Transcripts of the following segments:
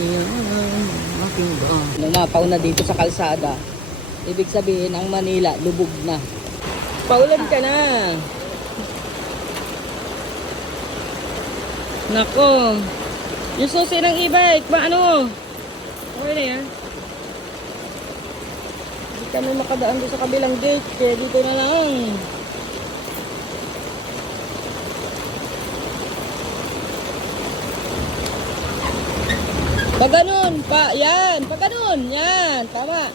Ayan, aking lumapaw na dito sa kalsada. Ibig sabihin, ang Manila, lubog na. Paulan ka na. Nako. Yung susi ng e-bike, paano? Okay na yan. Hindi kami makadaan doon sa kabilang gate, kaya dito na lang. Pag ganun, yan, pag ganun, yan, tama.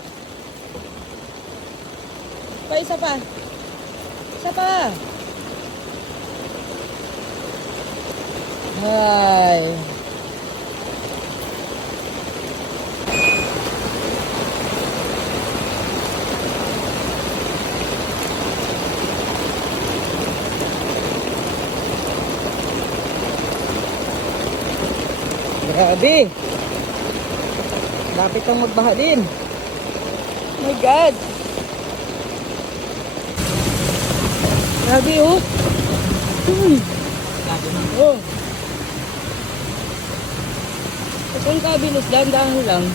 Isa pa. Isa pa. Ay. Grabe. Lapit ang magbaha din. Oh my God. Grabe oh. Oh. Kung kabilos, dahan-dahan lang.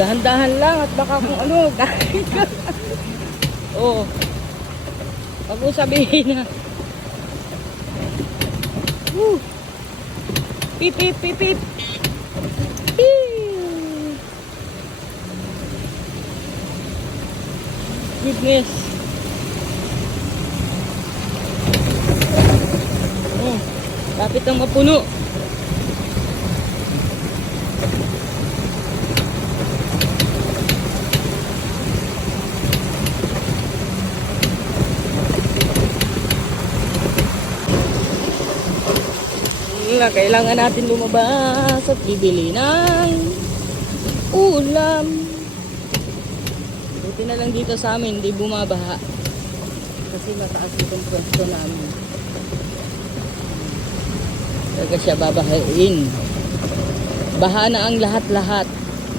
Dahan-dahan lang at baka kung ano. Oh. Pag mo sabihin na. Pip, pip, pip, pip. Goodness. Oh, lapit ang mapuno. Kailangan natin lumabas at bibili ng ulam. Buti na lang dito sa amin, hindi bumabaha. Kasi mataas itong pwesto namin. Talaga siya babahain. Baha na ang lahat-lahat.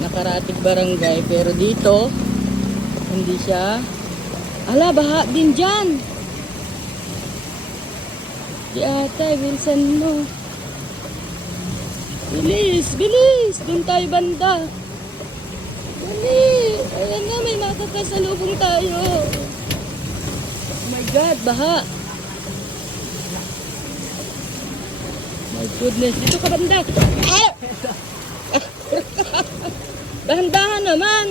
Nakarating barangay. Pero dito, hindi siya. Ala, baha din dyan. Di ata, bilisan mo. Bilis, bilis. Doon tayo banda. Dali. Ayan na, may nakakasalubong tayo. Oh my God, baha. My goodness, dito ka banda. Ah! Dahan-dahan naman.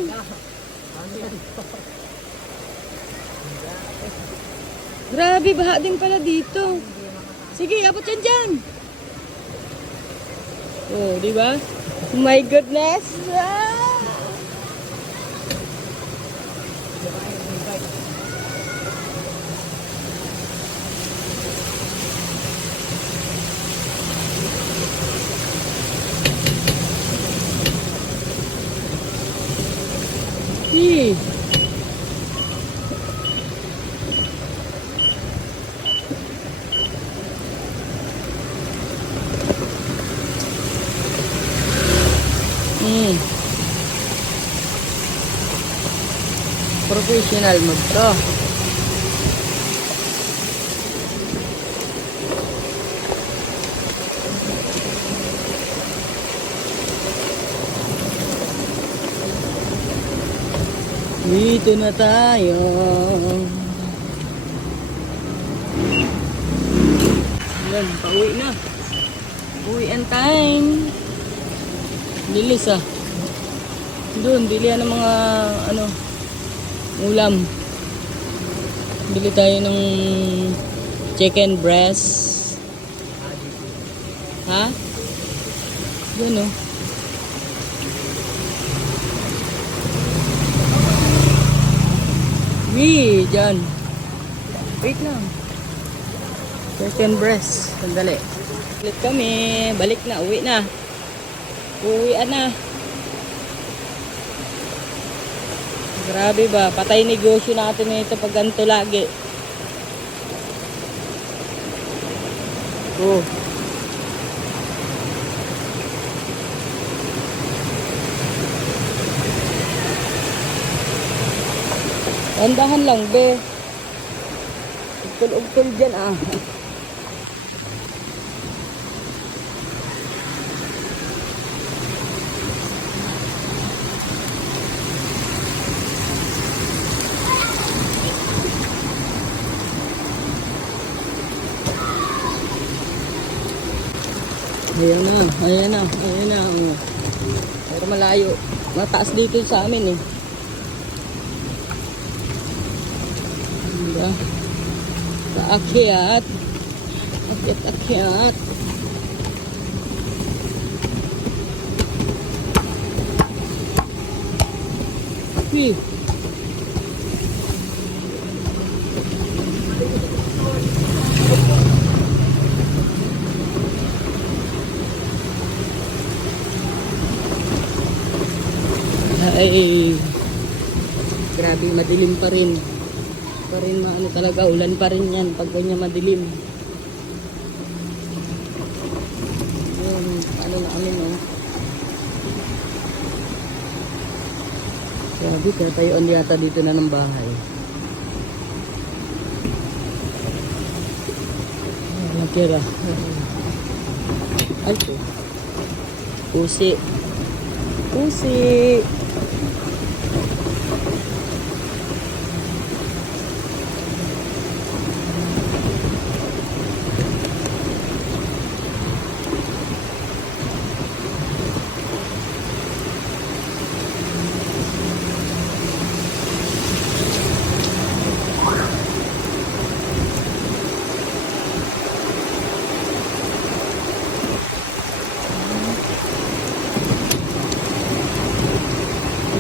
Grabe, baha din pala dito. Sige, abot yan dyan. Oh, di ba? My goodness. Ah! Professional mode to. Dito na tayo. Yan, pauwi na. Uwian time. Bilis ah. Doon, bilihan ng mga ano, ulam. Bili tayo ng chicken breast. Ha? Doon oh. Dyan. Wait lang. Chicken breast. Sandali. Balik kami. Balik na. Uwi na. Uwian na. Grabe ba? Patay negosyo natin ito pag ganito lagi. Oh. Andahan lang, be. Ugtol-ugtol dyan ah. Ayan na, ayan na, ayan na. Pero malayo. Mataas dito sa amin eh. Diba? Sa akyat. Akyat. Uy. Ay, grabe, madilim pa rin. Maano talaga, ulan pa rin yan pag ganyan madilim. Yun, ano na kami no. Grabe, kaya tayo yata dito na ng bahay. Nakira. Ay, ito. Pusi.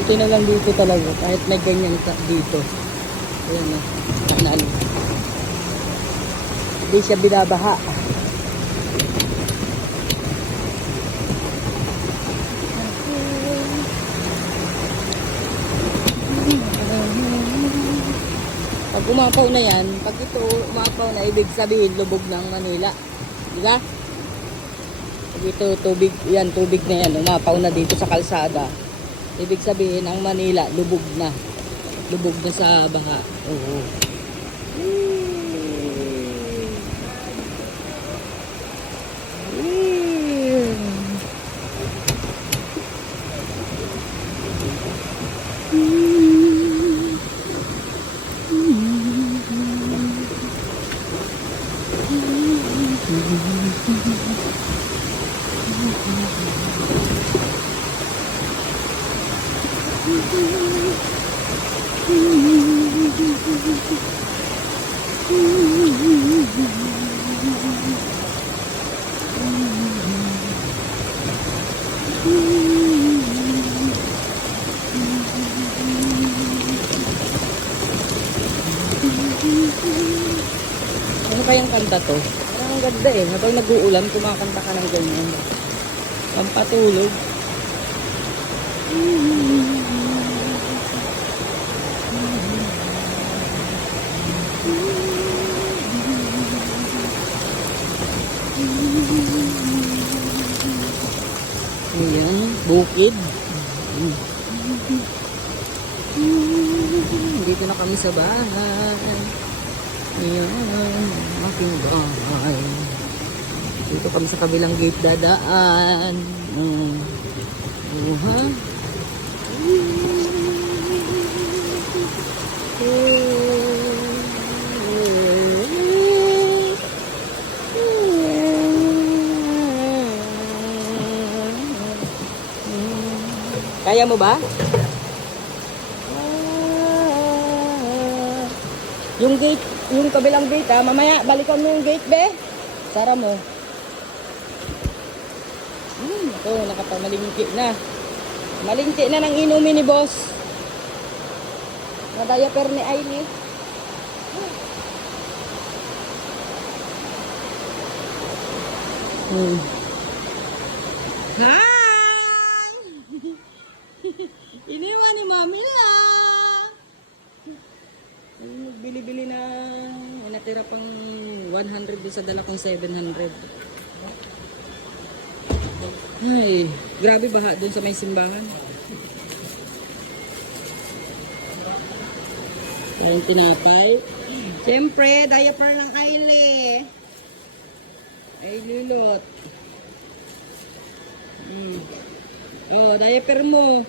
Ito na lang dito talaga, kahit may ganyan ka dito. Ayan na, kanal. Hindi siya binabaha. Pag umapaw na yan, pag ito umapaw na, ibig sabihin lubog ng Manila. Diba? Pag ito tubig, yan, tubig na yan, umapaw na dito sa kalsada. Ibig sabihin, ang Manila, lubog na. Lubog na sa baha. Oo. Ano kayang kanta to? Parang ang ganda eh. Habang nag-uulan, kumakanta ka ng ganyan. Pampatulog. Ayan, bukid. Dito na kami sa bahay. Ayan, aking bahay. Dito kami sa kabilang gate dadaan. Ha? Kaya mo ba? Yung gate, yung kabilang gate ha, mamaya balikan mo yung gate be. Sara mo. Ito, nakapamalingki na. Malingki na ng inumin ni boss. Na diaper ni Ailey. Hi! Iniwan ni Mami la. Bili-bili na. May natira pang 100 doon sa dala kong 700. Ay, grabe baha doon sa may simbahan. Yan tinapay. Siyempre, diaper ng Kylie. Ay, lulot. Oh, diaper mo.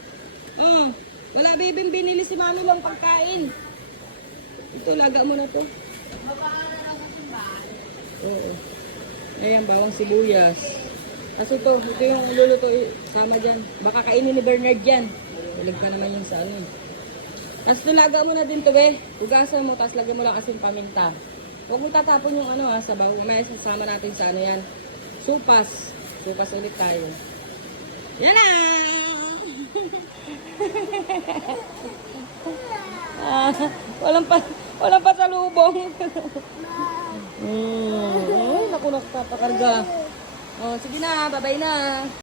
Oh, wala bibing binili si mami lang pagkain. Ito, laga mo na to. Oo. Ayan, bawang sibuyas. Kasi ito yung luluto, sama dyan. Baka kainin ni Bernard yan. Tulig pa naman yung sa ano. Tapos tulaga mo na din to, be. Hugasan mo, tapos lagyan mo lang asin paminta. Huwag mo tatapon yung ano ha, sabaw. May sasama natin sa ano yan. Supas. Supas ulit tayo. Yan na! Ah, walang pasalubong. Ay, naku, nakapakarga. Oh, sige na, babay na.